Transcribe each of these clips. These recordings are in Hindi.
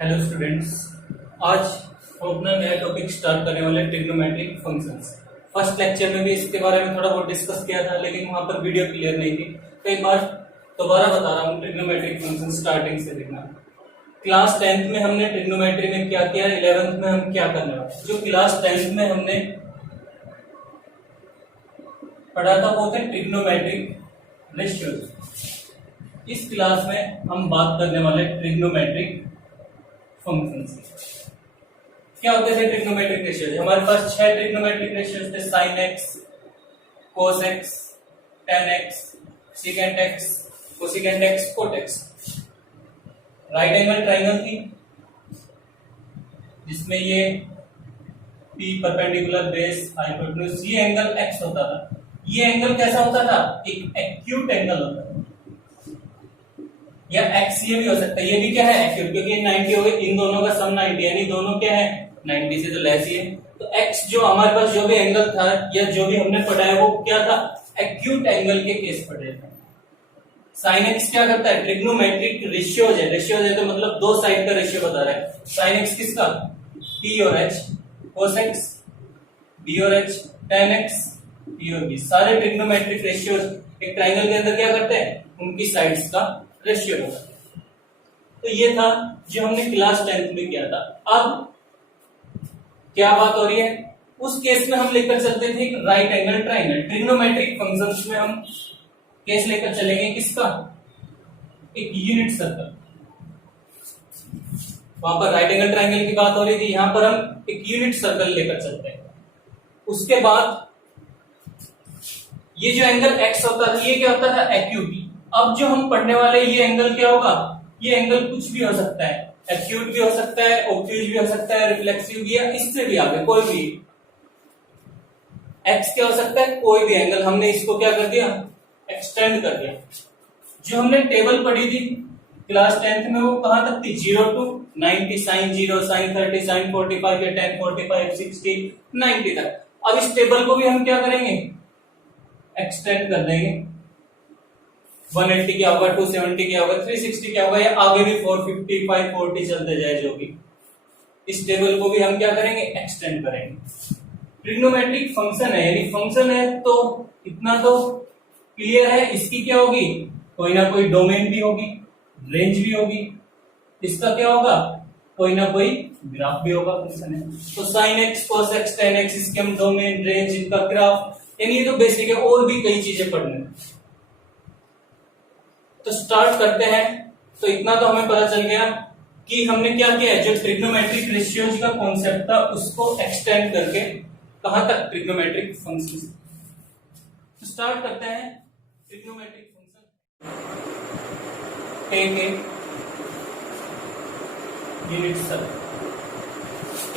हेलो स्टूडेंट्स, आज हम अपना नया टॉपिक स्टार्ट करने वाले ट्रिग्नोमेट्रिक फंक्शंस। फर्स्ट लेक्चर में भी इसके बारे में थोड़ा बहुत डिस्कस किया था, लेकिन वहां पर वीडियो क्लियर नहीं थी, तो एक बार दोबारा बता रहा हूँ। ट्रिग्नोमेट्रिक फंक्शन स्टार्टिंग से देखना। क्लास 10th में हमने ट्रिग्नोमेट्री में क्या किया, 11th में हम क्या करने वाले। जो क्लास 10th में हमने पढ़ा था वो थे ट्रिग्नोमेट्रिक रेशियोज। इस क्लास में हम बात करने वाले ट्रिग्नोमेट्रिक फंक्शंस। क्या होते थे ट्रिग्नोमेट्रिक रेशियोज? हमारे पास 6 ट्रिग्नोमेट्रिक रेशियोज थे। Sine x, cos x, tan x, secant x, cosecant x, cot x. Right angle triangle थी जिसमें ये P परपेंडिकुलर बेस हाइपोटेन्यूज, ये एंगल x होता था। ये एंगल कैसा होता था? एक एक्यूट एंगल होता था, या एक्स ये भी हो सकता है। ये भी क्या है? एक्यूट, क्योंकि 90 हो गए, इन दोनों का सम 90, यानी दोनों क्या है? 90 से तो लेस ही है। तो एक्स जो हमारे पास जो भी एंगल था या जो भी हमने पढ़ा है वो क्या था? एक्यूट एंगल के केस पढ़े थे। साइन एक्स क्या करता है? ट्रिग्नोमेट्रिक रेशियोज है। रेशियोज है तो मतलब दो साइड का रेशियो बता रहा है। साइन एक्स किसका? P और H, कोस एक्स B और H, टेन एक्स P और B। सारे ट्रिग्नोमेट्रिक रेशियोज एक ट्राइंगल के अंदर क्या करते हैं? उनकी साइड्स का रेशियो होता है। तो ये था जो हमने क्लास 10th में किया था। अब क्या बात हो रही है? उस केस में हम लेकर चलते थे right angle triangle. Trigonometric functions में हम केस लेकर चलेंगे किसका? एक यूनिट सर्कल। वहां पर राइट एंगल ट्राइंगल की बात हो रही थी, यहां पर हम एक यूनिट सर्कल लेकर चलते हैं। उसके बाद ये जो एंगल x होता था, ये क्या होता था? एक्यूट। अब जो हम पढ़ने वाले ये एंगल क्या होगा? ये एंगल कुछ भी हो सकता है, एक्यूट भी हो सकता है, ऑब्ट्यूज भी हो सकता है, रिफ्लेक्सिव भी, या इससे भी आगे कोई भी। x क्या हो सकता है? कोई भी एंगल। हमने इसको क्या कर दिया? एक्सटेंड कर दिया। जो हमने टेबल पढ़ी थी क्लास 10th में वो कहां तक थी? 0 to 90, साइन 0, साइन 30, साइन 45 या tan 45, 60, 90 तक। अब इस टेबल को भी हम क्या करेंगे? एक्सटेंड कर देंगे। 180 क्या होगा, 270 क्या होगा, 360 क्या होगा, या आगे भी 450, 540 चलते जाए जो भी। इस टेबल को भी हम क्या करेंगे? एक्सटेंड करेंगे। ट्रिग्नोमेट्रिक फंक्शन है, यानी फंक्शन है तो इतना तो क्लियर है। इसकी क्या होगी? कोई ना कोई डोमेन भी होगी, रेंज भी होगी। इसका क्या होगा? कोई ना कोई ग्राफ भी होगा। फंक्शन है तो sign x, cos x, tan x, इसके हम डोमेन, रेंज, इनका ग्राफ, यानी ये तो बेसिक है। और भी कई चीजें पढ़ने हैं, तो स्टार्ट करते हैं। तो इतना तो हमें पता चल गया कि हमने क्या किया है। जो ट्रिग्नोमेट्रिक रेशियोज का कॉन्सेप्ट था उसको एक्सटेंड करके कहां तक? Trigonometric functions. तो स्टार्ट करते हैं ट्रिग्नोमेट्रिक फंक्शन। एक यूनिट सर्कल,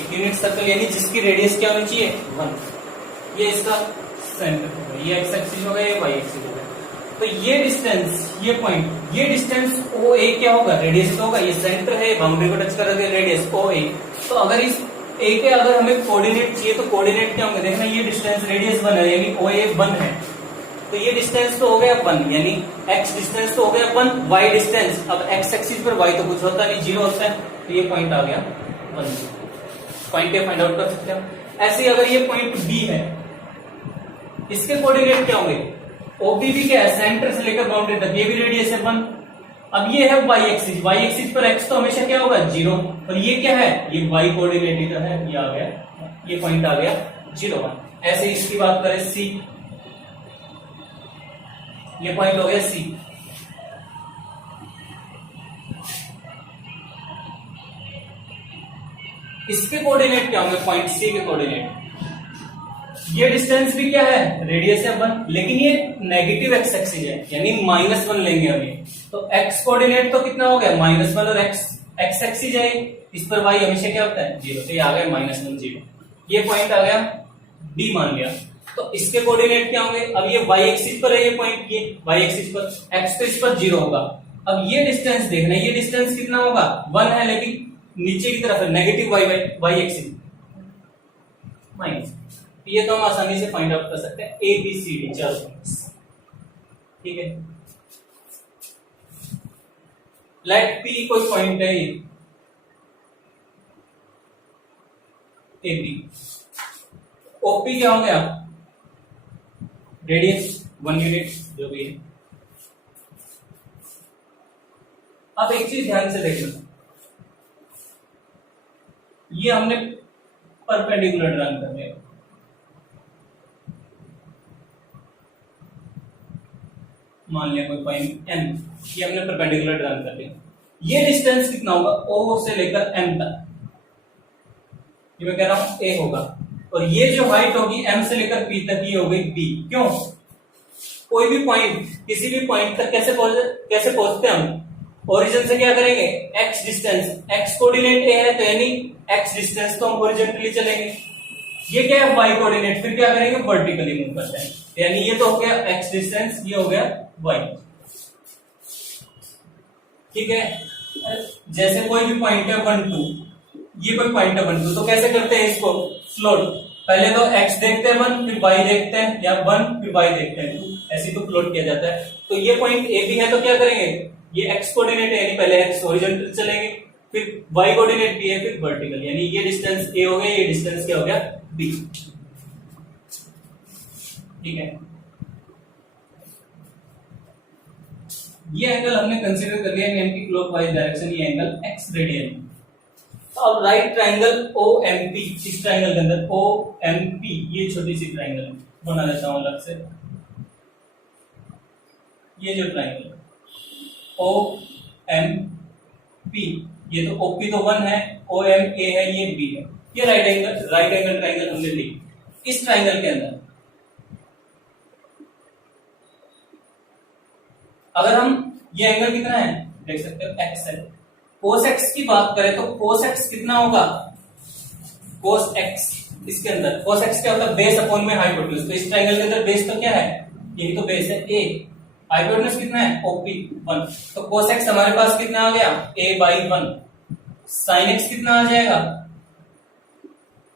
एक यूनिट सर्कल यानी जिसकी रेडियस क्या होनी चाहिए? 1। ये इसका सेंटर होगा, ये एक्स एक्सिस होगा, ये वाई एक्सिस होगा। तो ये डिस्टेंस, ये पॉइंट, ये डिस्टेंस OA क्या होगा? रेडियस तो होगा। ये सेंटर है, बाउंड्री को टच कर रहा है, रेडियस OA। तो अगर इस A के अगर हमें कोऑर्डिनेट चाहिए तो कोऑर्डिनेट क्या होंगे? देखना, ये डिस्टेंस रेडियस 1 है, यानी OA 1 है। तो ये डिस्टेंस तो हो गया 1, यानी x डिस्टेंस तो हो गया 1, y डिस्टेंस। अब x एक्सिस पर y तो कुछ होता नहीं, 0 होता है, तो ये पॉइंट आ गया 1। पॉइंट के फाइंड आउट कर सकते हैं। ऐसे ही अगर ये पॉइंट B है, इसके कोऑर्डिनेट क्या होंगे? OB भी क्या है? सेंटर से लेकर बाउंड्री तक, ये भी रेडियस है 1। अब ये है y एक्सिस, y एक्सिस पर x तो हमेशा क्या होगा? 0। और ये क्या है? ये y कोऑर्डिनेट ही तो है, ये आ गया, ये पॉइंट आ गया 0, 1। ऐसे ही इसकी बात करें C, ये पॉइंट हो गया C। इसके कोऑर्डिनेट क्या होंगे? पॉइंट C के कोऑर्डिनेट। ये डिस्टेंस भी क्या है? रेडियस है 1, लेकिन ये नेगेटिव एक्स एक्सिस है, यानी -1 लेंगे अभी। तो x कोऑर्डिनेट तो कितना हो गया? -1, और x एक्सिस है, इस पर y हमेशा क्या होता है? 0। तो ये आ गया -1, 0। ये पॉइंट आ गया D मान लिया। तो इसके कोऑर्डिनेट क्या होंगे? अब ये y एक्सिस पर है, ये पॉइंट, ये y एक्सिस पर, x तो इस पर 0 होगा। अब ये डिस्टेंस देखना, ये डिस्टेंस कितना होगा? 1 है, लेकिन नीचे की तरफ है, नेगेटिव y एक्सिस माइनस। ये तो हम आसानी से फाइंड आउट कर सकते हैं। ABCD 4 पॉइंट्स, ठीक है। लेट P कोई पॉइंट है, ए बी। ओपी क्या हो गया, रेडियस 1 यूनिट जो भी है। अब एक चीज ध्यान से देखना, ये हमने परपेंडिकुलर ड्राइंग कर लिया, मान लिया कोई पॉइंट एम, ये हमने परपेंडिकुलर ड्राइंग कर लिया। ये डिस्टेंस कितना होगा, ओ से लेकर एम तक, ये मैं कह रहा हूं ए होगा, और ये जो हाइट होगी एम से लेकर पी तक, ये हो गई बी। क्यों, कोई भी पॉइंट, किसी भी पॉइंट तक कैसे पहुंचते हैं हम, ओरिजिन से क्या करेंगे, एक्स डिस्टेंस, एक्स कोऑर्डिनेट ए है तो यानी एक्स डिस्टेंस तो हम हॉरिजॉन्टली चलेंगे, ये क्या है वाई कोऑर्डिनेट, फिर क्या करेंगे वर्टिकली मूव करते हैं, यानी ये तो हो गया एक्स डिस्टेंस, ये हो गया वाई। ठीक है, जैसे कोई भी पॉइंट है 1 2, ये कोई पॉइंट है 1 2, तो कैसे करते हैं इसको फ्लोट, पहले तो x देखते हैं 1, फिर y देखते हैं, या 1 फिर y देखते हैं 2, ऐसे तो फ्लोट किया जाता है। तो ये पॉइंट ए भी है तो क्या करेंगे, ये x कोऑर्डिनेट है यानी पहले x हॉरिजॉन्टल चलेंगे, फिर y कोऑर्डिनेट भी है फिर वर्टिकल, यानी ये डिस्टेंस a हो गया, ये डिस्टेंस क्या हो गया b। ठीक है, ये एंगल हमने कंसीडर कर लिया एंटी क्लॉकवाइज डायरेक्शन, ये एंगल x रेडियन। तो अब राइट ट्राइंगल OMP, इस ट्राइंगल के अंदर OMP, ये छोटी सी ट्राइंगल बना देता हूं अलग से, ये जो ट्राइंगल OMP, ये तो OP तो 1 है, OMA है, ये B है, ये राइट एंगल ट्राइंगल हमने ली। इस ट्राइंगल के अंदर अगर हम, ये एंगल कितना है देख सकते हो x है, cos x की बात करें तो cos x कितना होगा, cos x, इसके अंदर cos x क्या होता है, बेस अपॉन में हाइपोटेन्यूज, तो इस ट्राइंगल के अंदर बेस तो क्या है, यही तो बेस है a, हाइपोटेन्यूज कितना है OP 1, तो cos x हमारे पास कितना आ गया a/1, sin x कितना आ जाएगा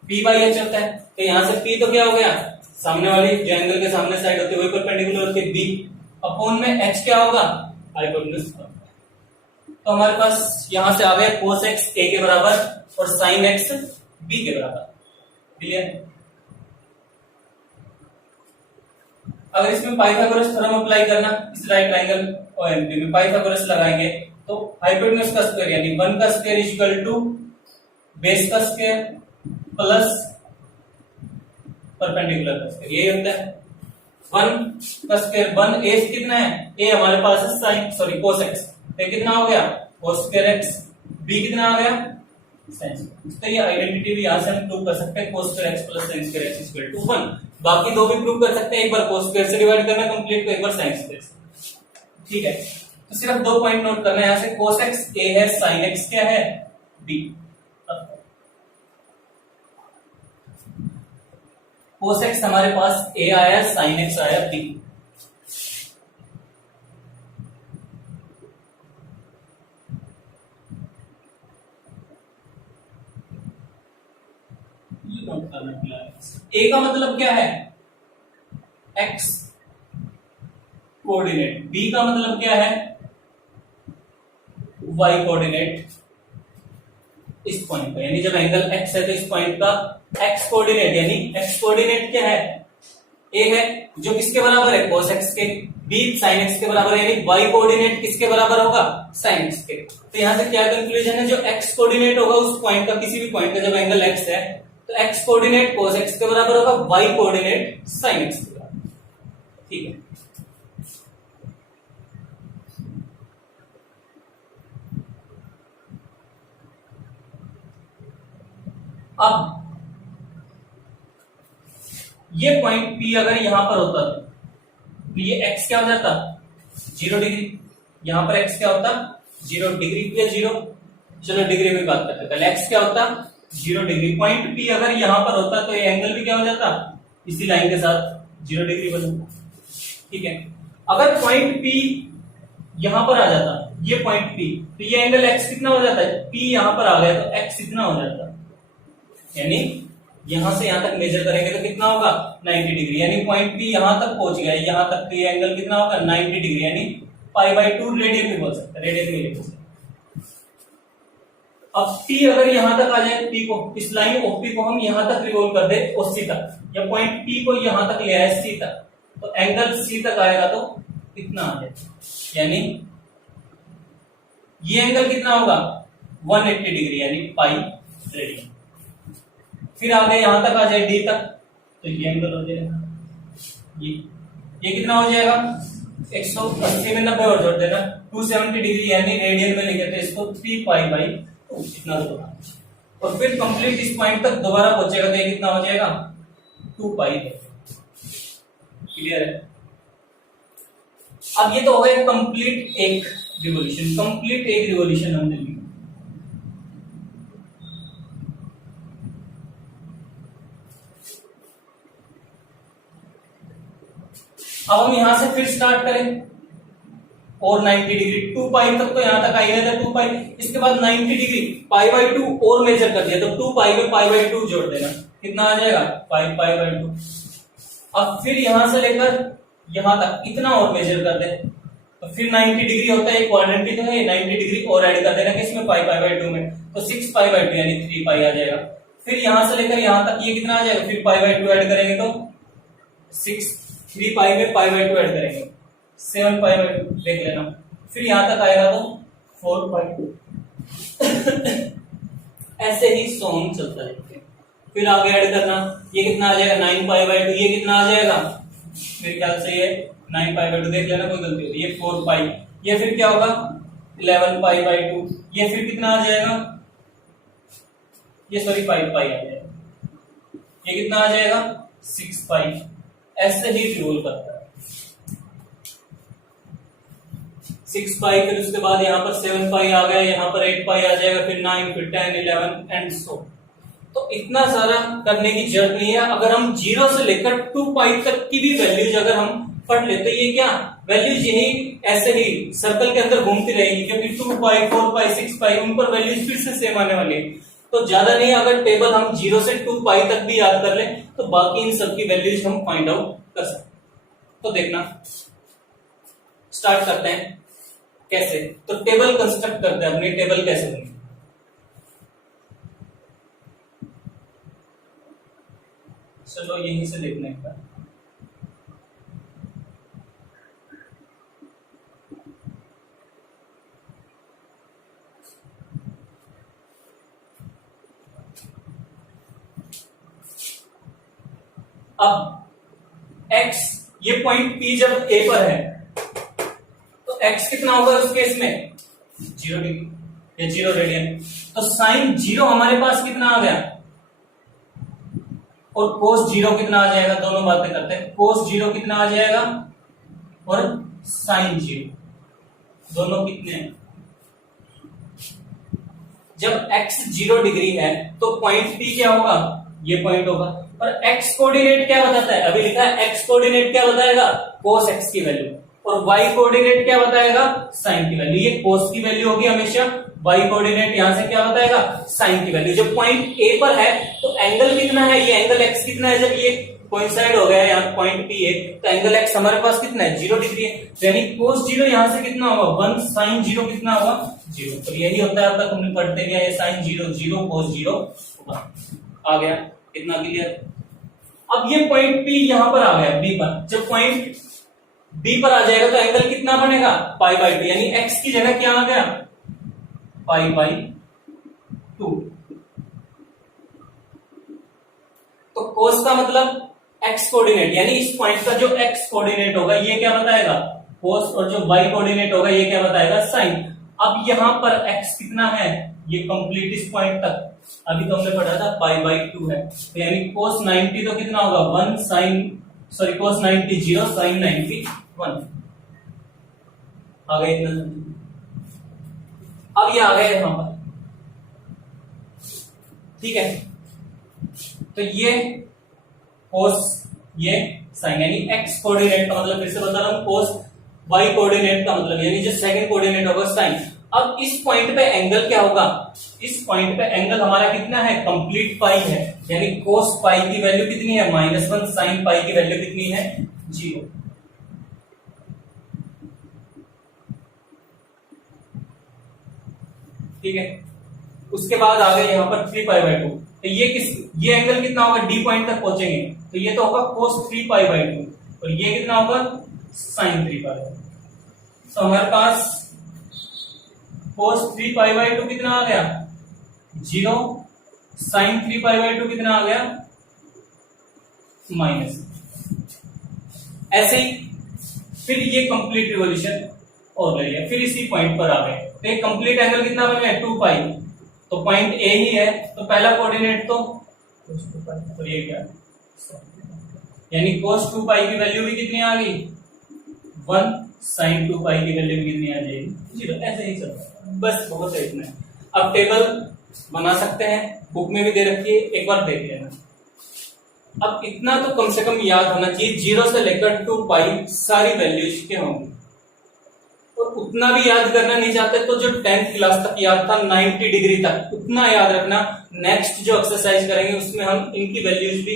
p/h होता है, तो यहां से p तो क्या हो गया, सामने वाली जो एंगल के सामने साइड होती है वही परपेंडिकुलर होती है b, अपॉन में h क्या होगा हाइपोटेन्यूज। तो हमारे पास यहां से आ गया cos x a के बराबर और sin x b के बराबर। क्लियर, अगर इसमें पाइथागोरस थ्योरम अप्लाई करना, इस राइट ट्रायंगल OMP में पाइथागोरस लगाएंगे तो हाइपोटेन्यूज का स्क्वायर यानी 1 का स्क्वायर इक्वल टू बेस का स्क्वायर प्लस परपेंडिकुलर का स्क्वायर, यही होता है 1 का स्क्वायर। 1 a कितना है, a हमारे पास है sin cos x, तो कितना हो गया cos square x, b कितना आ गया sin। तो ये आइडेंटिटी भी यहां से हम प्रूव कर सकते हैं, cos square x plus sin square x equal to 1। बाकी दो भी प्रूव कर सकते हैं, एक बार cos square से डिवाइड करना कंप्लीट, तो एक बार sin square से। ठीक है, तो सिर्फ 2 पॉइंट नोट करना है यहां से, cos x a है, sin x क्या है b। cos x हमारे पास a आया, sin x आया b। ए का मतलब क्या है x कोऑर्डिनेट, बी का मतलब क्या है y कोऑर्डिनेट इस पॉइंट का, यानी जब एंगल x है तो इस पॉइंट का x कोऑर्डिनेट, यानी x कोऑर्डिनेट क्या है a है जो किसके बराबर है cos x के, b sin x के बराबर है, यानी y कोऑर्डिनेट किसके बराबर होगा sin x के। तो यहां से क्या कंक्लूजन है, जो x कोऑर्डिनेट होगा उस पॉइंट का, किसी भी पॉइंट का जब एंगल x है तो x कोऑर्डिनेट cos x के बराबर होगा, y कोऑर्डिनेट sin x के बराबर। ठीक है, अब ये पॉइंट P अगर यहां पर होता तो ये x क्या हो जाता 0 डिग्री, यहां पर x क्या होता 0 डिग्री या 0, चलो डिग्री में बात करते हैं, पहले x क्या होता 0 डिग्री। पॉइंट P अगर यहां पर होता तो ये एंगल भी क्या हो जाता इसी लाइन के साथ 0 डिग्री बनता। ठीक है, अगर पॉइंट P यहां पर आ जाता, ये पॉइंट P, तो ये एंगल x कितना हो जाता है, P यहां पर आ गया तो x कितना हो जाता, यानी यहां से यहां तक मेजर करेंगे तो कितना होगा 90 डिग्री, यानी पॉइंट P यहां तक पहुंच गया, यहां तक तो ये एंगल कितना होगा 90 डिग्री, यानी पाई/2 रेडियन भी बोल सकते हैं, रेडियन में लिख सकते हैं। अब P अगर यहां तक आ जाए, P को, इस लाइन OP को हम यहां तक रिवॉल्व कर दे और C तक, या पॉइंट P को यहां तक ले आए C तक, तो एंगल C तक आएगा तो कितना आ जाएगा, यानी ये एंगल कितना होगा 180 डिग्री यानी पाई रेडियन। फिर आगे यहां तक आ जाए D तक, तो ये एंगल हो जाएगा ये कितना हो जाएगा 180 में 90 और जोड़ देना 270 डिग्री, यानी रेडियन में लिखे थे इसको 3 पाई बाई 2 इतना होगा। और फिर कंप्लीट इस पॉइंट तक दोबारा पहुंचेगा तो ये कितना हो जाएगा 2 पाई। क्लियर है? अब ये तो हो गया कंप्लीट एक रिवॉल्यूशन हमने ली। अब हम यहां से फिर स्टार्ट करें और 90 डिग्री 2 पाई तक तो यहां तक आई है 2 पाई, इसके बाद 90 डिग्री पाई बाई 2 और मेजर कर दिया तो 2 पाई में पाई बाई 2 जोड़ देना, कितना आ जाएगा 5 पाई बाई 2। अब फिर यहां से लेकर यहां तक इतना और मेजर कर दे तो फिर 90 डिग्री होता है, क्वाड्रेंट तो है, 90 डिग्री और ऐड कर देना किसमें 5 पाई बाई 2 में, तो 6 पाई बाई 2 यानी 3 पाई आ जाएगा। फिर यहां से लेकर यहां तक ये कितना आ जाएगा, फिर पाई बाई 2 ऐड करेंगे तो 6, 3 पाई में पाई बाई 2 ऐड करेंगे 7 पाई बाई 2 देख लेना, फिर यहां तक आएगा तो 4 पाई ऐसे ही सॉन्ग चलता है। फिर आगे ऐड करना, ये कितना आ जाएगा 9 पाई बाई 2, ये कितना आ जाएगा मेरे ख्याल से ये 9 पाई बाई 2 देख लेना कोई गलती होती है, ये 4 पाई, ये फिर क्या होगा 11 पाई बाई 2, ये फिर कितना आ जाएगा, ये सॉरी 5 पाई आ जाएगा, ये कितना आ जाएगा 6 पाई। ऐसे ही रिवॉल्व करता है 6 पाई, फिर उसके बाद यहाँ पर 7 पाई आ गया, यहाँ पर 8 पाई आ जाएगा, फिर 9, फिर 10, 11 एंड सो। तो इतना सारा करने की जरूरत नहीं है। अगर हम 0 से लेकर 2 पाई तक की भी वैल्यूज अगर हम पढ़ लेते, ये क्या वैल्यूज यही ऐसे ही सर्कल के अंदर घूमती रहेगी, क्योंकि 2 पाई 4 पाई 6 पाई उन पर वैल्यूज फिर से सेम आने वाली है। तो ज्यादा नहीं, अगर टेबल हम 0 से 2 पाई तक भी याद कर लें तो बाकी इन सब की वैल्यूज हम फाइंड आउट कर सकते। तो देखना स्टार्ट करते हैं कैसे, तो टेबल कंस्ट्रक्ट करते हैं। अपनी टेबल कैसे बनेगी, चलो यहीं से देखने का। अब x ये पॉइंट P जब A पर है तो x कितना होगा उस केस में 0 डिग्री या 0 रेडियन, तो साइन 0 हमारे पास कितना आ गया और कोस 0 कितना आ जाएगा, दोनों बातें करते हैं। कोस 0 कितना आ जाएगा और साइन 0 दोनों कितने हैं। जब x 0 डिग्री है तो पॉइंट P क्या होगा, ये पॉइंट होगा। और x कोऑर्डिनेट क्या बताता है, अभी लिखा है x कोऑर्डिनेट क्या बताएगा cos x की वैल्यू, और y कोऑर्डिनेट क्या बताएगा साइन की वैल्यू। ये cos की वैल्यू होगी हमेशा, y कोऑर्डिनेट यहां से क्या बताएगा साइन की वैल्यू। जब पॉइंट A पर है तो एंगल कितना है, ये एंगल x कितना है, जब ये कोइंसाइड हो गया यहाँ पॉइंट P है तो एंगल x हमारे पास कितना है 0 डिग्री है, यानी cos 0 यहां से कितना होगा 1, साइन 0 कितना होगा 0। तो यही होता है, अब तक हमने पढ़ते गया, ये साइन 0 0 cos 0 होगा। आ गया कितना क्लियर। अब ये पॉइंट P यहां पर आ गया B पर, जब पॉइंट B पर आ जाएगा तो एंगल कितना बनेगा पाई बाई 2, यानी x की जगह क्या आ गया पाई बाई 2। तो cos का मतलब x कोऑर्डिनेट, यानी इस पॉइंट का जो x कोऑर्डिनेट होगा ये क्या बताएगा cos, और जो y कोऑर्डिनेट होगा ये क्या बताएगा साइन। अब यहां पर x कितना है, ये कंप्लीट इस पॉइंट तक अभी तो हमने पढ़ा था पाई बाई 2 है, तो यानी cos 90 तो कितना होगा 1 साइन, सॉरी cos 90 0 साइन 90 1 आ गए इतना। अब ये आ गया यहां पर, ठीक है। तो ये cos ये साइन, यानी x कोऑर्डिनेट का मतलब फिर से बता रहा हूं cos, y कोऑर्डिनेट का मतलब यानी जो सेकंड कोऑर्डिनेट होगा साइन। अब इस पॉइंट पे एंगल क्या होगा, इस पॉइंट पे एंगल हमारा कितना है कंप्लीट पाई है, यानी cos पाई की वैल्यू कितनी है -1, साइन पाई की वैल्यू कितनी है 0। ठीक है, उसके बाद आ गए यहाँ पर 3π/2, तो ये एंगल कितना होगा, डी पॉइंट तक पहुंचेंगे तो ये तो होगा cos 3π/2 और ये कितना होगा sin 3π/2। तो हमारे पास cos 3π/2 कितना आ गया 0, sin 3π/2 कितना आ गया माइनस। ऐसे ही फिर ये कंप्लीट रिवॉल्यूशन और ले लिया, फिर इसी पॉइंट पर आ गए तो एक कंप्लीट एंगल कितना बन गया 2π, तो पॉइंट ए ही है तो पहला कोऑर्डिनेट तो और ये क्या, यानी cos 2π की वैल्यू भी कितनी आ गई 1, sin 2π की वैल्यू भी कितनी आ जाएगी 0। ऐसे ही चल बस, बहुत है इतना। अब टेबल बना सकते हैं, बुक में भी दे रखी है, एक बार देख लेना। अब इतना तो कम से कम याद होना चाहिए 0 से लेकर 2π सारी वैल्यूज के होंगे, और उतना भी याद करना नहीं चाहते तो जो 10th क्लास तक याद था 90 डिग्री तक उतना याद रखना। नेक्स्ट जो एक्सरसाइज करेंगे उसमें हम इनकी वैल्यूज भी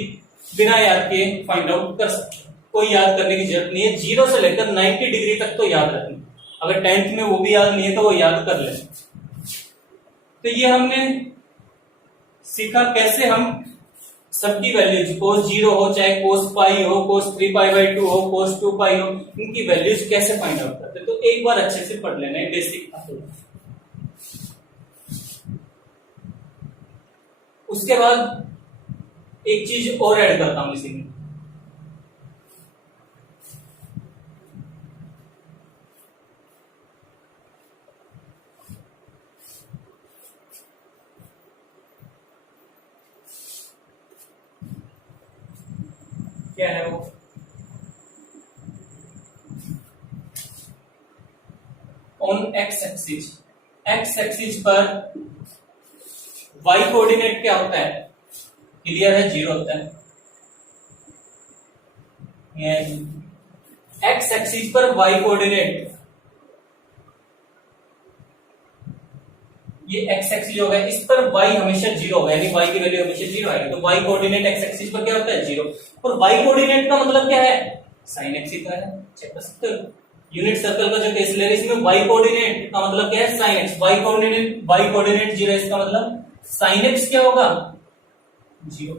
बिना याद किए फाइंड आउट कर सकते हैं, कोई याद करने की जरूरत नहीं है। 0 से लेकर 90 डिग्री तक तो याद रखना, अगर 10th में वो भी याद नहीं है तो वो याद कर ले। तो ये हमने सीखा कैसे हम सबकी वैल्यूज cos 0 हो चाहे cos π हो, cos 3π/2 हो, cos 2π हो, इनकी वैल्यूज कैसे फाइंड आउट करते। तो एक बार अच्छे से पढ़ लेना है, बेसिक। उसके बाद एक चीज और ऐड करता हूं इसी में, क्या है वो, ऑन एक्स एक्सिस पर वाई कोऑर्डिनेट क्या होता है, क्लियर है 0 होता है। एक्स एक्सिस पर वाई कोऑर्डिनेट, ये एक्स एक्सिस होगा, इस पर वाई हमेशा 0 होगा, यानी वाई की वैल्यू हमेशा 0 आएगी। तो वाई कोऑर्डिनेट एक्स एक्सिस पर क्या होता है 0, और वाई कोऑर्डिनेट का मतलब क्या है साइन एक्स ही है, चेक कर सकते हो। यूनिट सर्कल का जो केस ले रहे इसमें वाई कोऑर्डिनेट का मतलब क्या है साइन एक्स, वाई कोऑर्डिनेट 0 इसका मतलब साइन एक्स क्या होगा 0,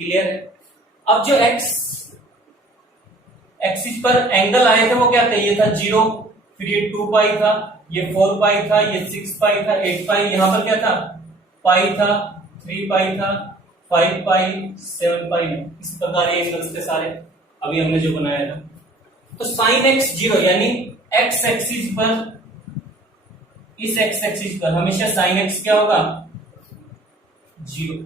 क्लियर है। अब जो एक्स एक्सिस पर एंगल आए थे वो क्या थे, ये था 0, फिर ये 2π था, ये 4π था, ये 6π था, 8π, यहां पर क्या था पाई था, 3π था, 5π, 7π, इस प्रकार ये एंगल्स थे सारे अभी हमने जो बनाया था। तो साइन एक्स 0 यानी एक्स एक्सिस पर, इस एक्स एक्सिस पर हमेशा साइन एक्स क्या होगा 0,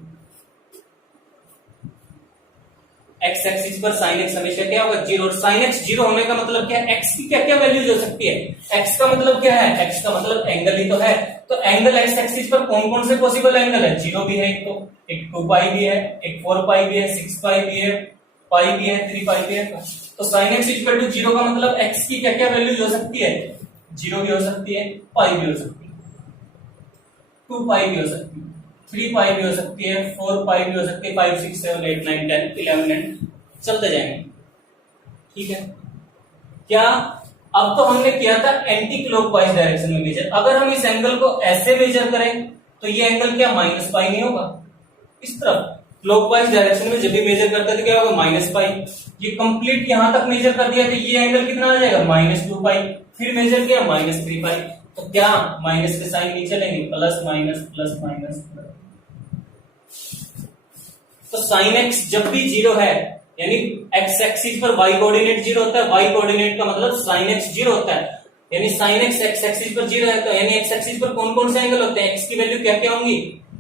एक्स एक्सिस पर साइन एक्स हमेशा क्या होगा 0, और साइन एक्स 0 होने का मतलब क्या है, एक्स की क्या क्या वैल्यूज हो सकती है। एक्स का मतलब क्या है, एक्स का मतलब एंगल ही तो है, तो एंगल एक्स एक्सिस पर कौन कौन से पॉसिबल एंगल है, 0 भी है, एक 2π भी है, एक 4π भी है, 6π भी है, पाई भी है, 3π भी है। तो साइन एक्स इक्वल टू 0 का मतलब एक्स की क्या क्या वैल्यूज हो सकती है, 0 भी हो सकती है, पाई भी हो सकती है, 2π भी हो सकती है, 3π भी हो सकती है, 4π भी हो सकती है, 5 6 7 8 9 10 11 एंड चलते जाएंगे, ठीक है। क्या अब तो हमने किया था एंटी क्लॉकवाइज डायरेक्शन में मेजर, अगर हम इस एंगल को ऐसे मेजर करें तो ये एंगल क्या -π नहीं होगा, इस तरफ क्लॉकवाइज डायरेक्शन में जब भी मेजर करते थे क्या होगा -π। ये कंप्लीट यहां तक मेजर कर दिया तो ये एंगल कितना आ जाएगा -2π, फिर मेजर किया -3π, तो क्या माइनस के साइन नीचे लेंगे, प्लस माइनस प्लस माइनस। तो साइन एक्स जब भी 0 है यानी एक्स एक्सिस पर वाई कोऑर्डिनेट 0 होता है, वाई कोऑर्डिनेट का मतलब साइन एक्स 0 होता है, यानी साइन एक्स एक्स एक्सिस पर 0 है, तो यानी एक्स एक्सिस पर कौन कौन से एंगल होते हैं, एक्स की वैल्यू क्या क्या होंगी,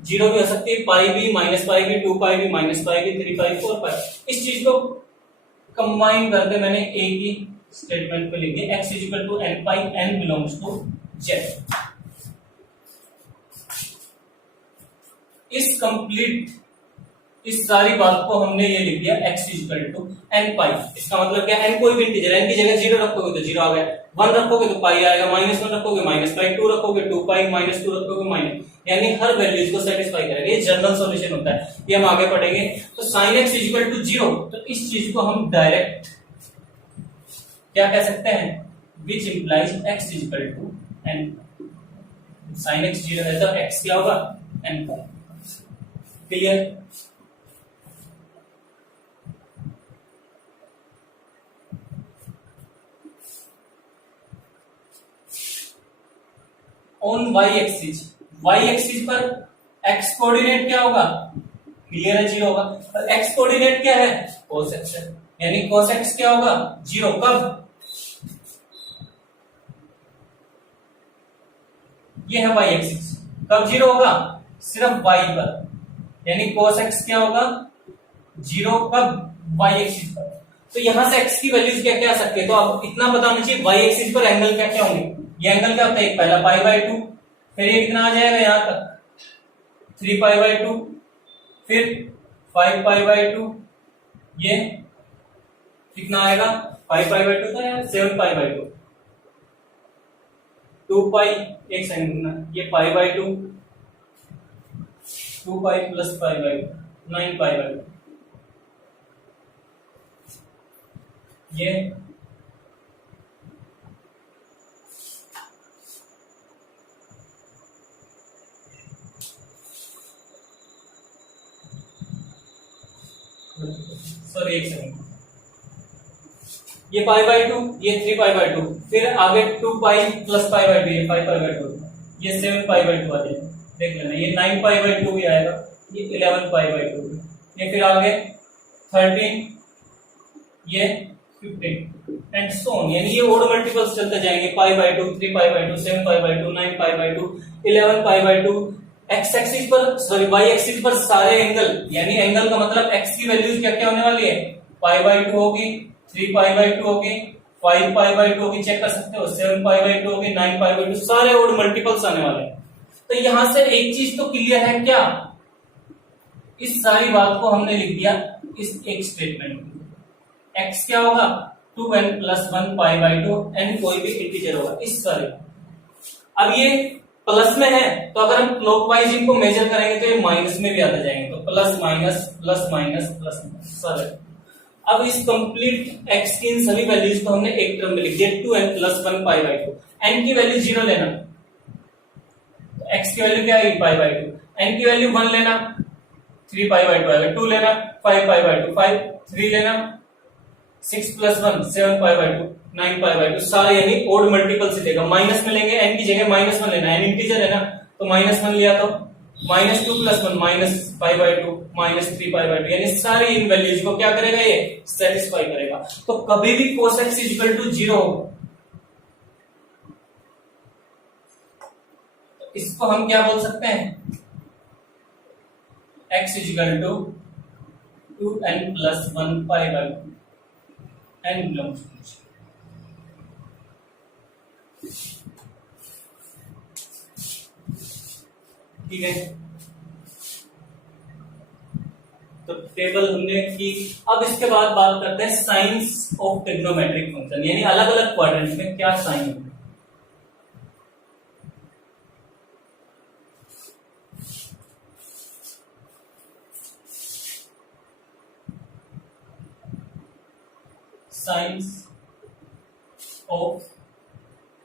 0 भी हो सकती है, पाई भी, -π भी, 2π भी, -π भी, 3π 4π। इस चीज को कंबाइन करके मैंने एक ही स्टेटमेंट पे लिख दिया, x equal to n pi n belongs to z। इस सारी बात को हमने ये लिख दिया x इक्वल टू n पाई। इसका मतलब क्या, n कोई भी इंटीजर, n की जगह 0 रखोगे तो 0 आ गया, 1 रखोगे तो पाई आएगा, -1 रखोगे -π, 2 रखोगे 2π, -2 रखोगे माइनस, यानी हर वैल्यूज को सेटिस्फाई करेगा। ये जनरल सॉल्यूशन होता है, ये हम आगे पढ़ेंगे। तो sin x इक्वल टू 0, तो इस चीज को हम डायरेक्ट क्या कह सकते हैं, which implies x equal to n, sine x 0 है तो एक्स क्या होगा n pi. Clear? On y axis पर x कोऑर्डिनेट क्या होगा? क्लियर है 0 होगा। और x कोऑर्डिनेट क्या है? cos x है, यानी cos x क्या होगा 0। कब? ये है y एक्सिस, कब 0 होगा? सिर्फ y पर, यानी cos x क्या होगा 0 कब? y एक्सिस पर। तो यहां से x की वैल्यूज क्या क्या आ सकती है? तो अब इतना पता होना चाहिए y एक्सिस पर एंगल क्या क्या होंगे। ये एंगल क्या होता है? एक पहला π/2, फिर ये कितना आ जाएगा यहां तक 3π/2, फिर 5π/2, ये कितना आएगा 5π/2 था या 7π/2, 2π, एक सेकंड, ये π/2, 2π प्लस π/2, 9π/2, ये सॉरी एक सेकंड, ये π/2, ये 3π/2, फिर आगे 2π प्लस π/2, ये 5π/2, ये 7π/2 आ जाएगा। देख लेना, ये 9π/2 भी आएगा, ये 11π/2, ये फिर आगे 13, ये 15 एंड सो ऑन, यानी ये ओड मल्टीपल्स चलते जाएंगे। π/2, 3π/2, 7π/2, 9π/2, 11π/2। एक्स एक्सिस पर सॉरी वाई एक्सिस पर सारे एंगल, यानी एंगल का मतलब एक्स की वैल्यूज क्या क्या होने वाली है? π/2 होगी, 3π/2 होगी, 5π/2 होगी, चेक कर सकते हो, 7π/2 होगी, 9π/2, सारे ओड मल्टीपल्स आने वाले हैं। तो यहां से एक चीज तो क्लियर है क्या? इस सारी बात को हमने लिख दिया इस एक स्टेटमेंट में। एक्स क्या होगा 2n + 1 π/2, n कोई भी इंटीजर होगा इस सारे। अब ये प्लस में है तो अगर हम क्लॉकवाइज इनको मेजर करेंगे तो ये माइनस में भी आते जाएंगे, तो plus minus plus minus plus minus. अब इस कंप्लीट x की इन सभी वैल्यूज को हमने एक टर्म में लिख दिया 2n + 1 π/2। n की वैल्यू 0 लेना, तो x की वैल्यू क्या आएगी π/2, n की वैल्यू 1 लेना 3π/2 आएगा, 2 लेना 5π/2, 5 3 लेना 6 + 1 7π/2, 9π/2, सारे यानी ओड मल्टीपल से देगा। माइनस में लेंगे, n की जगह -1 लेना, n इंटीजर है ना, तो -1 लिया तो -2 + 1 -π/2 -3π/2, यानी सारी इन वैल्यूज को क्या करेगा ये सेटिस्फाई करेगा। तो कभी भी cos x = 0 होगा। तो इसको हम क्या बोल सकते हैं? x = 2n + 1 π/2, n belongs to 0। ठीक है, तो टेबल हमने की। अब इसके बाद बात करते हैं साइंस ऑफ ट्रिग्नोमेट्रिक फंक्शन, यानी अलग अलग क्वाड्रेंट में क्या साइन होते हैं। Science of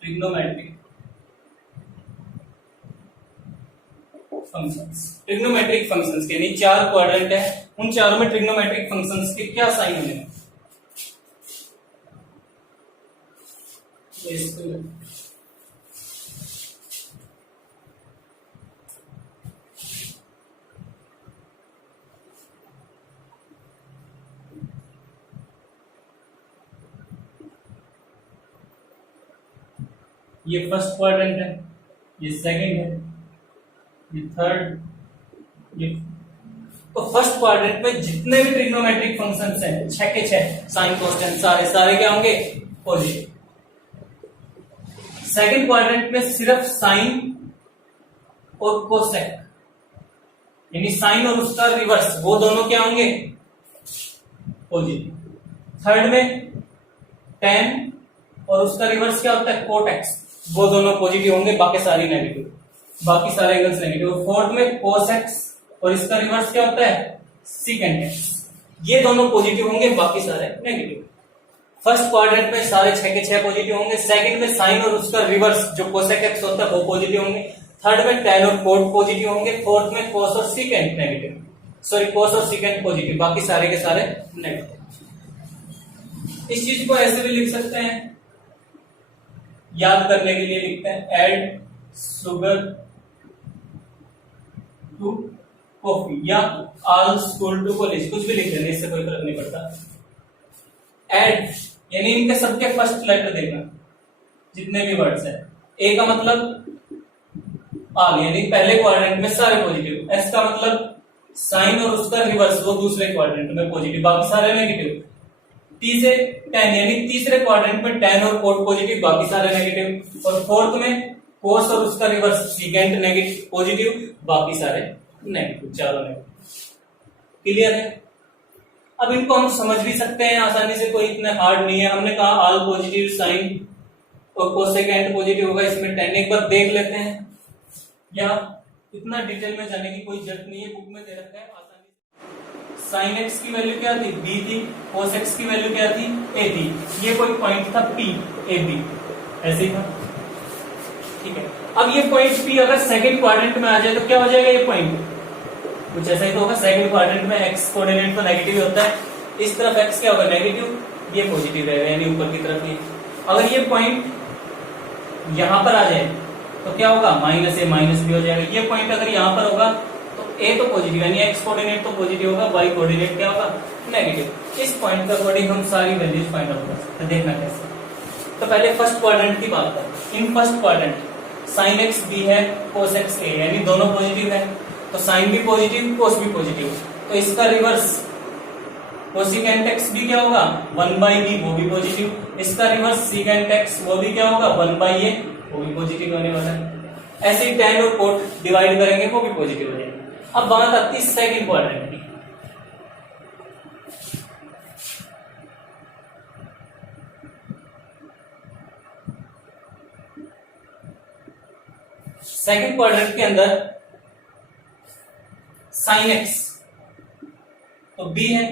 trigonometric functions. Trigonometric functions के यानी 4 क्वाड्रेंट है, उन चारों में ट्रिग्नोमेट्रिक फंक्शंस के क्या साइन होने हैं? ये फर्स्ट क्वाड्रेंट है, ये सेकंड है, ये थर्ड, ये तो फर्स्ट क्वाड्रेंट में जितने भी ट्रिग्नोमेट्रिक फंक्शंस हैं 6 के 6 साइन कांस्टेंट सारे क्या होंगे पॉजिटिव। सेकंड क्वाड्रेंट में सिर्फ साइन और कोसेक, यानी साइन और उसका रिवर्स, वो दोनों क्या होंगे पॉजिटिव। थर्ड में tan और उसका रिवर्स क्या होता है कोटेक्स, वो दोनों पॉजिटिव होंगे, बाकी सारी नेगेटिव, बाकी सारे एंगल्स नेगेटिव। फोर्थ में कोसेक्स और इसका रिवर्स क्या होता है सेकेंड एक्स, ये दोनों पॉजिटिव होंगे, बाकी सारे नेगेटिव। फर्स्ट क्वाड्रेंट में सारे 6 के 6 पॉजिटिव होंगे। सेकंड में साइन और उसका रिवर्स जो कोसेक एक्स होता है वो पॉजिटिव होंगे। थर्ड में tan और cot पॉजिटिव होंगे, फोर्थ में cos और secant नेगेटिव, सॉरी cos और secant पॉजिटिव, बाकी सारे के सारे नेगेटिव। इस चीज को ऐसे भी लिख सकते हैं, याद करने के लिए लिखते हैं ऐड शुगर टू कॉफी या ऑल स्कूल टू कॉलेज, कुछ भी लिख लेंगे, इससे कोई फर्क नहीं पड़ता। ऐड यानी इनके सबके फर्स्ट लेटर देखना, जितने भी वर्ड्स हैं। ए का मतलब ऑल यानी पहले क्वाड्रेंट में सारे पॉजिटिव, एस का मतलब साइन और उसका रिवर्स वो दूसरे क्वाड्रेंट में पॉजिटिव, बाकी सारे नेगेटिव। टी से टेन यानी तीसरे क्वाड्रेंट में टेन और कोट पॉजिटिव, बाकी सारे नेगेटिव। और फोर्थ में कोस और उसका रिवर्स सीकेंट नेगेटिव पॉजिटिव, बाकी सारे नेगेटिव, चारों नेगेटिव। क्लियर है? अब इनको हम समझ भी सकते हैं आसानी से, कोई इतना हार्ड नहीं है। हमने कहा ऑल पॉजिटिव साइन और कोसेकेंट पॉजिटिव होगा, इसमें टेन एक बार देख लेते हैं, या इतना डिटेल में जाने की कोई जरूरत नहीं है, बुक में दे रखा है आसानी। साइन एक्स की वैल्यू क्या थी? बी थी। कोस एक्स की वैल्यू क्या थी? ए थी। ये कोई पॉइंट था पी, ए बी, ऐसे ही था। ठीक है, अब ये पॉइंट पी अगर सेकंड क्वाड्रेंट में आ जाए तो क्या हो जाएगा? ये पॉइंट कुछ ऐसा ही तो होगा। सेकंड क्वाड्रेंट में एक्स कोऑर्डिनेट तो नेगेटिव ही होता है, इस तरफ एक्स क्या होगा? नेगेटिव, ये पॉजिटिव रहेगा यानी ऊपर की तरफ। ये अगर ये पॉइंट यहां पर आ जाए तो क्या होगा? माइनस ए माइनस बी हो जाएगा। ये पॉइंट अगर यहां पर होगा तो ए तो पॉजिटिव यानी एक्स कोऑर्डिनेट तो पॉजिटिव होगा, वाई कोऑर्डिनेट क्या होगा? नेगेटिव। इस पॉइंट के अकॉर्डिंग हम सारी वैल्यूज फाइंड आउट कर सकते हैं। देखना कैसे, तो पहले फर्स्ट क्वाड्रेंट की बात करें। In first quadrant sine x बी है, कोस एक्स ए, यानी दोनों पॉजिटिव है, तो साइन भी पॉजिटिव कोस भी पॉजिटिव, तो इसका रिवर्स कोसिकेंट एक्स भी क्या होगा? 1/b, वो भी पॉजिटिव। इसका रिवर्स सीकेंट एक्स, वो भी क्या होगा? 1/a, वो भी पॉजिटिव होने वाला है। ऐसे ही tan और cot डिवाइड करेंगे, वो भी पॉजिटिव हो जाएगा। अब बात आती है सेकंड क्वाड्रेंट की। सेकंड क्वाड्रेंट के अंदर साइन एक्स तो बी है,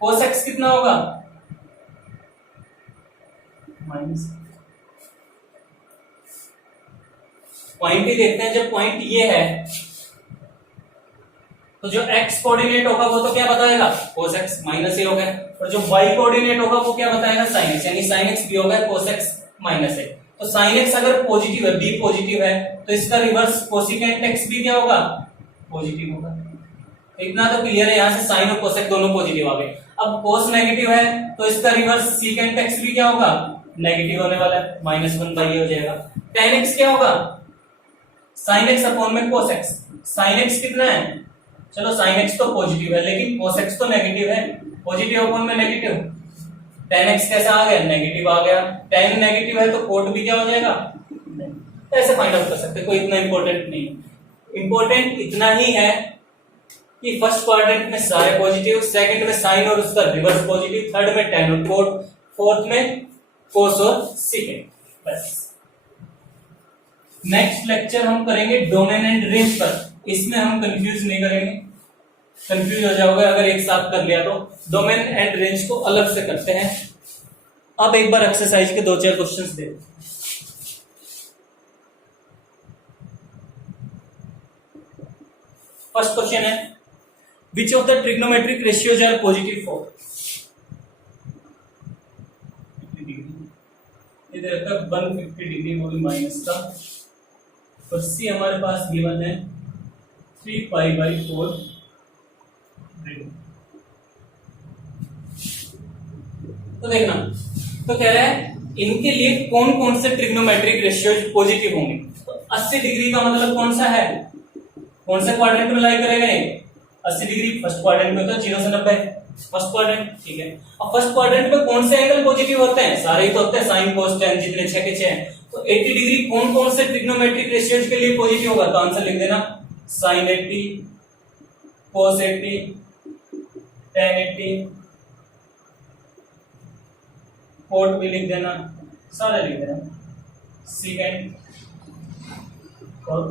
कोस एक्स कितना होगा? माइनस। पॉइंट ही देखते हैं, जब पॉइंट ये है तो जो x कोऑर्डिनेट होगा वो तो क्या बताएगा? cos x माइनस ए होगा, और जो y कोऑर्डिनेट होगा वो क्या बताएगा? sin x, यानी sin x भी होगा cos x माइनस ए। तो sin x अगर पॉजिटिव है, b पॉजिटिव है, तो इसका रिवर्स कोसिकेंट x भी क्या होगा? पॉजिटिव होगा। इतना तो क्लियर है, यहां से sin और cos x दोनों पॉजिटिव आ गए। अब cos नेगेटिव है तो इसका रिवर्स सीकेंट x भी क्या होगा? नेगेटिव होने वाला है, -1/a हो जाएगा। tan x क्या होगा? sin x अपॉन में cos x। sin x कितना है? चलो sin x तो पॉजिटिव है, लेकिन cos x तो नेगेटिव है, पॉजिटिव अपॉन में नेगेटिव। tan x कैसा आ गया? नेगेटिव आ गया। tan नेगेटिव है तो cot भी क्या हो जाएगा? ऐसे फाइंड आउट कर सकते हैं, कोई इतना इंपॉर्टेंट नहीं। इंपॉर्टेंट इतना ही है कि फर्स्ट क्वाड्रेंट में सारे पॉजिटिव, सेकंड में साइन और उसका रिवर्स पॉजिटिव, थर्ड में tan और cot, फोर्थ में cos और secant। बस। नेक्स्ट लेक्चर हम करेंगे डोमेन एंड रेंज पर। इसमें हम कंफ्यूज नहीं करेंगे, कंफ्यूज हो जाओगे अगर एक साथ कर लिया तो। डोमेन एंड रेंज को अलग से करते हैं। अब एक बार एक्सरसाइज के 2-4 क्वेश्चंस दे। फर्स्ट क्वेश्चन है, which of the trigonometric ratios are positive for? इधर का 150 डिग्री वो भी माइनस का, और सी हमारे पास गिवन है 3π/4। तो देखना, तो कह रहा है इनके लिए कौन कौन से ट्रिग्नोमेट्रिक रेशियोज पॉजिटिव होंगे। तो 80 डिग्री का मतलब कौन सा है? कौन से क्वाड्रेंट में लाई करेगा ये? 80 डिग्री फर्स्ट क्वाड्रेंट में, तो 0 से 90 फर्स्ट क्वाड्रेंट। ठीक है, अब फर्स्ट क्वाड्रेंट में कौन से एंगल पॉजिटिव होते हैं? सारे ही तो होते हैं, साइन कोस टेन, जितने 6 के 6 हैं। तो 80 डिग्री कौन कौन से ट्रिग्नोमेट्रिक रेशियोज के लिए पॉजिटिव होगा? तो आंसर लिख देना, sin 80, cos 80, tan 80, cot भी लिख देना, सारे लिख देना, secant, और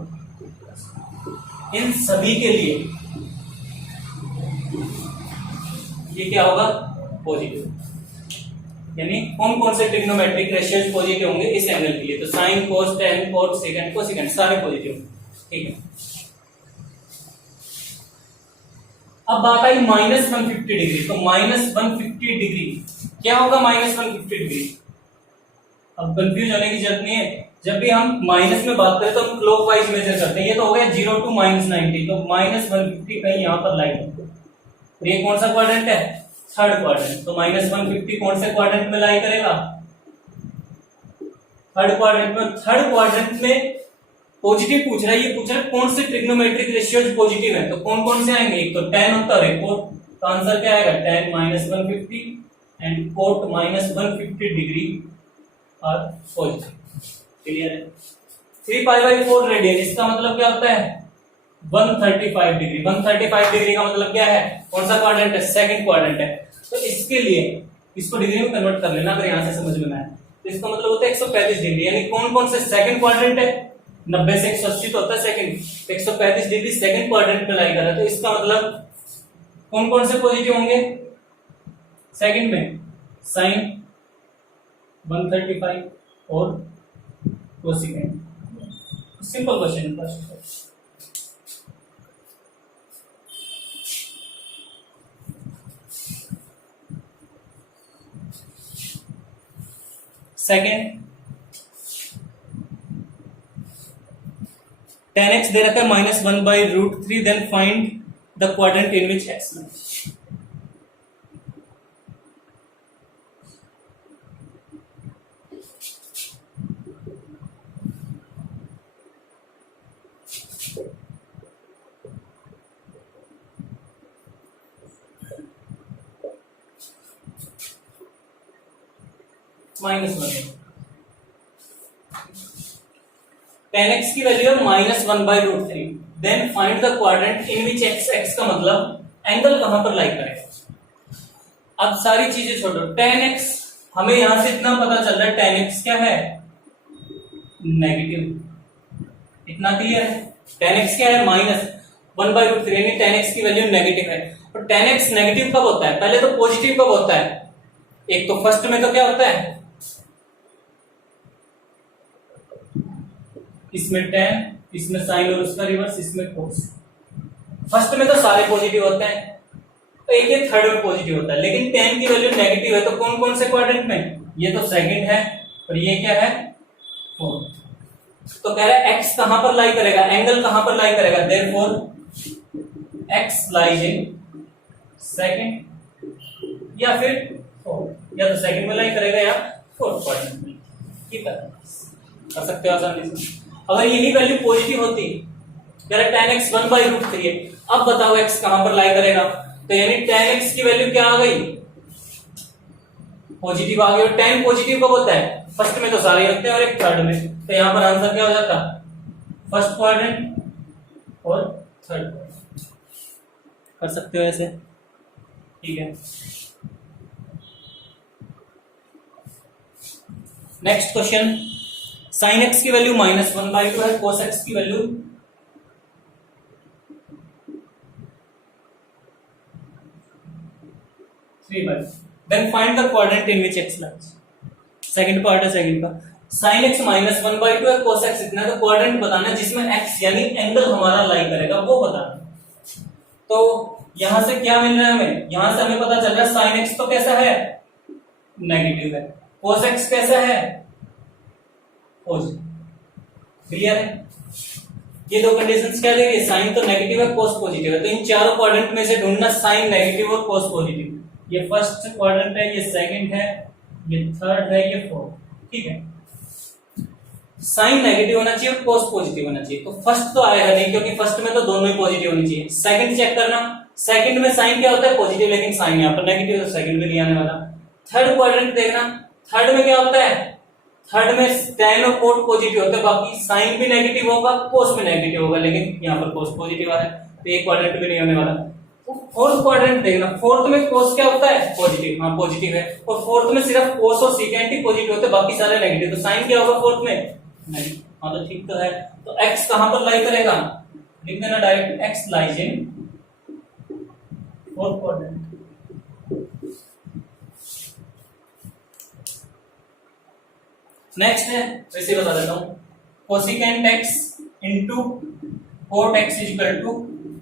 इन सभी के लिए ये क्या होगा? पॉजिटिव। यानी कौन कौन से ट्रिग्नोमेट्रिक रेशियोज पॉजिटिव होंगे इस एंगल के लिए, तो sine cos ten coat second cosecant सारे पॉजिटिव, ठीक है। अब बात आई -150 डिग्री, तो -150 डिग्री क्या होगा -150 डिग्री? अब कंफ्यूज होने की जरूरत नहीं है, जब भी हम माइनस में बात करें तो हम क्लॉकवाइज मेजर करते हैं। ये तो हो गया 0 to -90, तो -150 कहीं यहां पर लाइन है, और ये कौन सा क्वाड्रेंट है? थर्ड क्वाड्रेंट, तो -150 कौन से क्वाड्रेंट में लाई करेगा? थर्ड क्वाड्रेंट में। थर्ड क्वाड्रेंट में पॉजिटिव पूछ रहा है, ये पूछ रहा है कौन से ट्रिग्नोमेट्रिक रेशियोज पॉजिटिव है, तो कौन कौन से आएंगे? एक तो tan होता है कोट, तो आंसर क्या आएगा? tan -150 एंड कोट -150 डिग्री और पॉजिटिव। क्लियर है? 3π/4 रेडियन, इसका मतलब क्या होता है? 135 डिग्री। 135 डिग्री का मतलब क्या है? कौन सा क्वाड्रेंट है? सेकंड क्वाड्रेंट है। तो इसके लिए इसको डिग्री में कन्वर्ट कर लेना, अगर यहां से समझ में आए तो इसका मतलब होता है 135 डिग्री। यानी कौन कौन से सेकंड क्वाड्रेंट है? 90 से 180 तो होता है सेकंड, 135 डिग्री सेकंड क्वाड्रेंट में लाई कर रहा है, तो इसका मतलब कौन कौन से पॉजिटिव होंगे सेकंड में? साइन 135 और कोसेकेंड। सिंपल क्वेश्चन है। सेकेंड, tan x दे रखा है -1/√3, then find the quadrant in which x lies। -1, tan x की वैल्यू है -1/√3, then find the quadrant in which x, x का मतलब एंगल कहां पर लाई करेगा। अब सारी चीजें छोड़ो, tan x हमें यहां से इतना पता चल रहा है, tan x क्या है? नेगेटिव। इतना क्लियर है? tan x क्या है? -1/√3, यानी tan x की वैल्यू नेगेटिव है। और tan x नेगेटिव कब होता है? पहले तो पॉजिटिव कब होता है? एक तो फर्स्ट में तो क्या होता है? इसमें tan, इसमें साइन और उसका रिवर्स, इसमें कोस। फर्स्ट में तो सारे पॉजिटिव होते हैं, तो एक ये थर्ड में पॉजिटिव होता है, लेकिन tan की वैल्यू नेगेटिव है, तो कौन कौन से क्वाड्रेंट में? ये तो सेकंड है और ये क्या है? फोर्थ। तो कह रहा है x कहां पर लाई करेगा, एंगल कहां पर लाई करेगा? Therefore x lies in second या फिर फोर्थ, या तो सेकंड में लाई करेगा या फोर्थ क्वाड्रेंट में। ठीक है, कर सकते हो आसानी से। अगर यही वैल्यू पॉजिटिव होती, कह रहा tan x 1/√3 है, अब बताओ x कहां पर लाई करेगा, तो यानी tan x की वैल्यू क्या आ गई? पॉजिटिव आ गई। और tan पॉजिटिव कब होता है? फर्स्ट में तो सारे होते हैं और एक थर्ड में, तो यहां पर आंसर क्या हो जाता? फर्स्ट क्वाड्रेंट और थर्ड क्वाड्रेंट। कर सकते हो ऐसे, ठीक है। नेक्स्ट क्वेश्चन, sin x की वैल्यू -1/2 है, cos x की value 3/2, then find the quadrant in which x lies। Second part है सेकंड का, sin x -1/2 है, cos x इतना, तो क्वाड्रेंट बताना है जिसमें x यानी एंगल हमारा लाई करेगा, वो बताना। तो यहां से क्या मिल रहा है हमें? यहां से हमें पता चल रहा है sin x तो कैसा है? नेगेटिव है। cos x कैसा है? पॉजिटिव। क्लियर है? ये दो कंडीशंस क्या दे रही है? साइन तो नेगेटिव है, cos पॉजिटिव है, तो इन चारों क्वाड्रेंट में से ढूंढना साइन नेगेटिव और cos पॉजिटिव। ये फर्स्ट क्वाड्रेंट है, ये सेकंड है, ये थर्ड है, ये फोर्थ। ठीक है, साइन नेगेटिव होना चाहिए और cos पॉजिटिव होना चाहिए। तो फर्स्ट तो आएगा नहीं, क्योंकि फर्स्ट में तो दोनों ही पॉजिटिव होनी चाहिए। सेकंड चेक करना, सेकंड में साइन क्या होता है? पॉजिटिव, लेकिन साइन यहाँ पर नेगेटिव, तो सेकंड में नहीं आने वाला। थर्ड क्वाड्रेंट देखना, थर्ड में क्या होता है? थर्ड में tan और cot पॉजिटिव होता है, बाकी साइन भी नेगेटिव होगा, cos भी नेगेटिव होगा, लेकिन यहाँ पर cos पॉजिटिव आ रहा है, तो एक क्वाड्रेंट भी नहीं होने वाला। तो फोर्थ क्वाड्रेंट देखना, फोर्थ में cos क्या होता है? पॉजिटिव, हाँ पॉजिटिव है, और फोर्थ में सिर्फ cos और secant ही पॉजिटिव होते हैं, बाकी सारे नेगेटिव, तो साइन क्या होगा फोर्थ में? नहीं, हाँ तो ठीक तो है। तो x कहां पर लाई करेगा? लिख देना direct, x lies in fourth quadrant. Next है, वैसे बता देता हूं, cosecant x into cot x equal to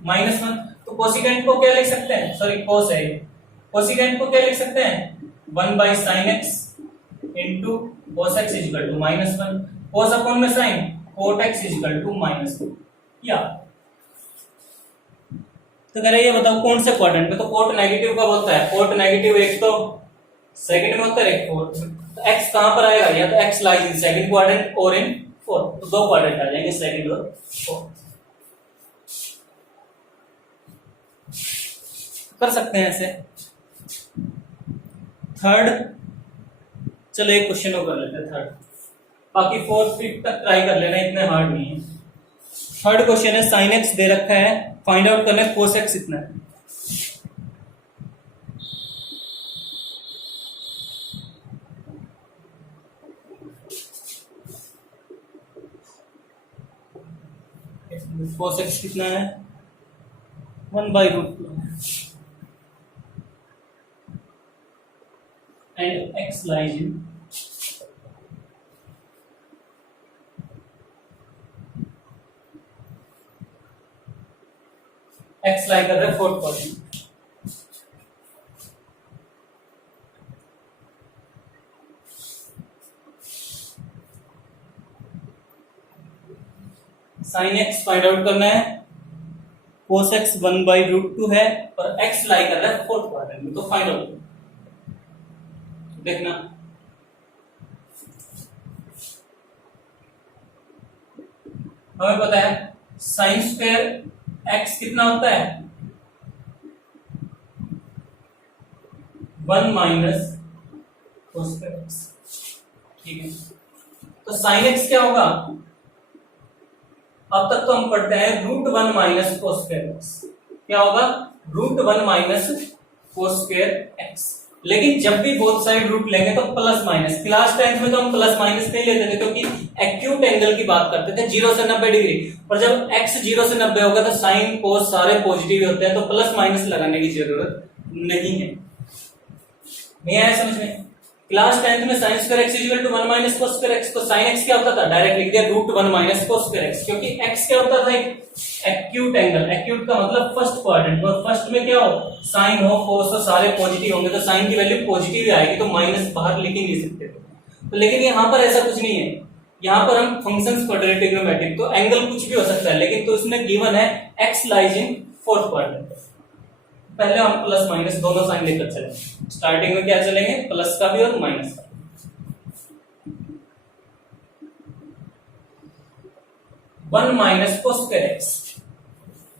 -1। तो कोसिकेंट को क्या लिख सकते हैं, सॉरी कोस है, कोसिकेंट को क्या लिख सकते हैं 1/sin x into cos x equal to -1। Cos upon में sine, cot x equal to -1। या तो कह रहे ये बताओ कौन से क्वाड्रेंट में, तो कोट नेगेटिव कब होता है, कोट नेगेटिव एक तो सेकंड में होता है, एक फोर्थ में। तो x कहां पर आएगा, या तो x lies in second quadrant और इन फोर्थ, तो दो क्वाड्रेंट आ जाएंगे, सेकंड और फोर्थ। कर सकते हैं ऐसे। थर्ड, चलो एक क्वेश्चन और कर लेते हैं थर्ड, बाकी फोर्थ फिफ्थ तक ट्राई कर लेना, इतने हार्ड नहीं है। थर्ड क्वेश्चन है, sin x दे रखा है, फाइंड आउट करना है cos x कितना है। cos x कितना है 1/√2 and x lies in x लाई कर रहा है fourth quadrant. sin x find out करना है, cos x 1/√2 है और x लाई कर रहा है फोर्थ क्वाड्रेंट में, तो फाइंड आउट देखना। हमें पता है sin स्क्वायर x कितना होता है 1 माइनस cos स्क्वायर x, ठीक है। तो sin x क्या होगा, अब तक तो हम पढ़ते हैं √1 माइनस cos स्क्वायर x, क्या होगा √1 माइनस cos स्क्वायर x। लेकिन जब भी बोथ साइड रूट लेंगे तो प्लस माइनस, क्लास 10th में तो हम प्लस माइनस नहीं लेते थे क्योंकि एक्यूट एंगल की बात करते थे 0 से 90 डिग्री, और जब x 0 से 90 होगा तो साइन कोस सारे पॉजिटिव होते हैं, तो प्लस माइनस लगाने की जरूरत नहीं है। नहीं आया समझ में? क्लास 10th में sin square x equal to 1 minus cos square x, तो sin x क्या होता था, डायरेक्ट लिख दिया √1 माइनस cos स्क्वायर x, क्योंकि x क्या होता था एक एक्यूट एंगल, एक्यूट का मतलब फर्स्ट क्वाड्रेंट, और फर्स्ट में क्या हो साइन हो कोस हो सारे पॉजिटिव होंगे, तो साइन की वैल्यू पॉजिटिव ही आएगी, तो माइनस बाहर लिख ही नहीं सकते तो। लेकिन यहाँ पर ऐसा कुछ नहीं है, यहाँ पर हम फंक्शंस पढ़ रहे ट्रिग्नोमेट्रिक, तो एंगल कुछ भी हो सकता है, लेकिन तो इसमें गिवन है x lies in fourth quadrant. पहले हम प्लस माइनस दोनों साइन लेकर चलेंगे, स्टार्टिंग में क्या चलेंगे प्लस का भी और माइनस का। One minus cos square x,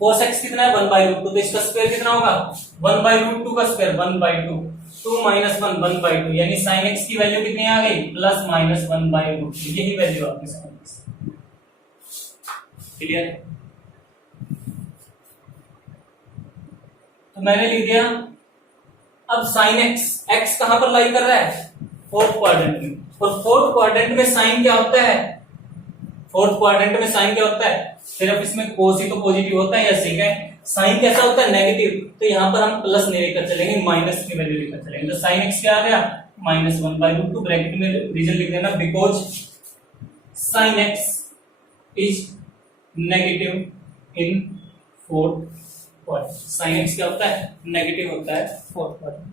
cos x कितना है 1/√2, तो इसका स्क्वायर कितना होगा 1/√2 का स्क्वायर 1/2, 2 माइनस 1 1/2, यानी sin x की वैल्यू कितनी आ गई प्लस माइनस 1/√2, यही वैल्यू आपकी sin x। क्लियर? तो मैंने लिख दिया। अब sin x, x कहां पर लाई कर रहा है फोर्थ क्वाड्रेंट में, और फोर्थ क्वाड्रेंट में साइन क्या होता है, फोर्थ क्वाड्रेंट में साइन क्या होता है, सिर्फ इसमें cos ही तो पॉजिटिव होता है या सेकंड, साइन कैसा होता है नेगेटिव, तो यहां पर हम प्लस नहीं लेकर चलेंगे, माइनस की वैल्यू लेकर चलेंगे, तो sin x क्या आ गया -1/√2, ब्रैकेट में रीजन लिख देना because sin x is negative in fourth quadrant. sin x क्या होता है नेगेटिव होता है फोर्थ क्वाड्रेंट।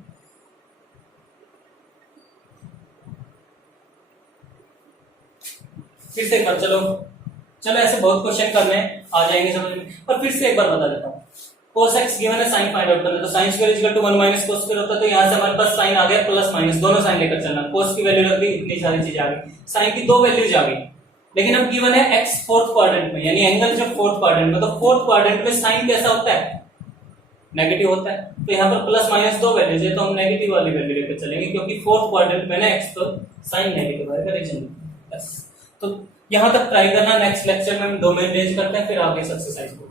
फिर से एक बार चलो ऐसे बहुत क्वेश्चन करने आ जाएंगे समझ में, पर फिर से एक बार बता देता हूँ। cos x गिवन है, sin फाइंड आउट करना है, तो sin square equal to 1 minus cos square होता है, तो यहाँ से हमारे पास sin आ गया प्लस माइनस दोनों साइन लेकर चलना, cos की वैल्यू रख दी, इतनी सारी चीजें आ गई, sin की दो वैल्यूज आ गई, लेकिन अब गिवन है x फोर्थ क्वाड्रेंट में, यानी एंगल जब फोर्थ क्वाड्रेंट में, तो फोर्थ क्वाड्रेंट में sin कैसा होता है नेगेटिव होता है, तो यहाँ पर प्लस माइनस दो वैल्यूज है, तो हम नेगेटिव वाली वैल्यू लेकर चलेंगे, क्योंकि फोर्थ क्वाड्रेंट में ना x तो sin नेगेटिव आएगा रीजन। बस तो यहां तक ट्राई करना, नेक्स्ट लेक्चर में हम डोमेन रेंज करते हैं, फिर आगे एक्सरसाइज को